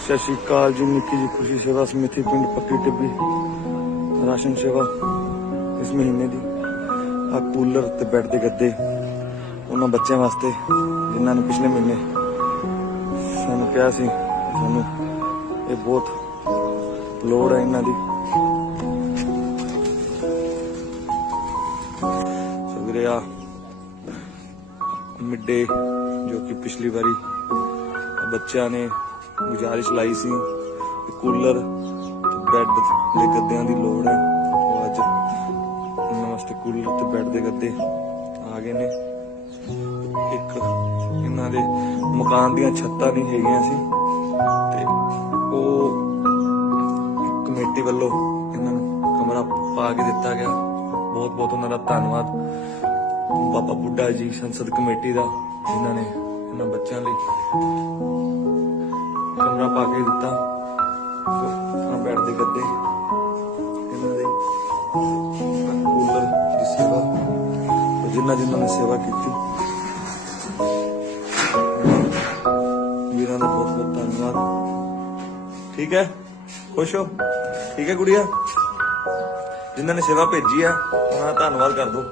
ਸਤਿ ਸ਼੍ਰੀ ਅਕਾਲ ਜੀ, ਨਿੱਕੀ ਜੀ ਖੁਸ਼ੀ ਸੇਵਾ ਸਮਿਤੀ, ਪਿੰਡ ਪੱਕੀ ਟਿੱਬੀ, ਰਾਸ਼ਨ ਸੇਵਾ ਇਸ ਮਹੀਨੇ ਦੀ। ਆ ਕੂਲਰ ਤੇ ਬੈੱਡ ਦੇ ਗੱਦੇ, ਉਹਨਾਂ ਬੱਚਿਆਂ ਵਾਸਤੇ ਜਿਨ੍ਹਾਂ ਨੇ ਪਿਛਲੇ ਮਹੀਨੇ ਸਾਨੂੰ ਕਿਹਾ ਸੀ ਸਾਨੂੰ ਇਹ ਬਹੁਤ ਲੋੜ ਹੈ ਇਹਨਾਂ ਦੀ। ਸੋ ਵੀਰੇ, ਆ ਮਿੱਡੇ ਜੋ ਕਿ ਪਿਛਲੀ ਵਾਰੀ ਬੱਚਿਆਂ ਨੇ ਗੁਜ਼ਾਰਿਸ਼ ਲਾਈ ਸੀ ਕਿ ਕੂਲਰ ਤੇ ਬੈੱਡ ਦੇ ਗੱਦਿਆਂ ਦੀ ਲੋੜ ਹੈ। ਉਹ ਅੱਜ ਉਹਨਾਂ ਵਾਸਤੇ ਕੂਲਰ ਤੇ ਬੈੱਡ ਦੇ ਗੱਦੇ ਆ ਗਏ ਨੇ। ਇੱਕ ਇਹਨਾਂ ਦੇ ਮਕਾਨ ਦੀਆਂ ਛੱਤਾਂ ਨਹੀਂ ਹੈਗੀਆਂ ਸੀ ਤੇ ਉਹ ਕਮੇਟੀ ਵੱਲੋਂ ਇਹਨਾਂ ਨੂੰ ਕਮਰਾ ਪਾ ਕੇ ਦਿੱਤਾ ਗਿਆ। ਬਹੁਤ ਬਹੁਤ ਉਹਨਾਂ ਦਾ ਧੰਨਵਾਦ। ਬਾਬਾ ਬੁੱਢਾ ਜੀ ਸੰਸਦ ਕਮੇਟੀ ਦਾ, ਜਿਨ੍ਹਾਂ ਨੇ ਇਹਨਾਂ ਬੱਚਿਆਂ ਲਈ ਕਮਰਾ ਪਾ ਕੇ ਦਿੱਤਾ। ਆ ਬੈਠ ਦੇ ਗੱਦੇ। ਇਹਨਾਂ ਦੇ ਕੂਲਰ ਦੀ ਸੇਵਾ। ਤੇ ਜਿਨ੍ਹਾਂ ਨੇ ਸੇਵਾ ਕੀਤੀ। ਵੀਰਾਂ ਦਾ ਬਹੁਤ ਬਹੁਤ ਧੰਨਵਾਦ। ਠੀਕ ਹੈ? ਖੁਸ਼ ਹੋ? ਠੀਕ ਹੈ ਗੁੜੀਆ? ਜਿਨ੍ਹਾਂ ਨੇ ਸੇਵਾ ਭੇਜੀ ਆ, ਉਹਨਾਂ ਦਾ ਧੰਨਵਾਦ ਕਰ ਦੋ।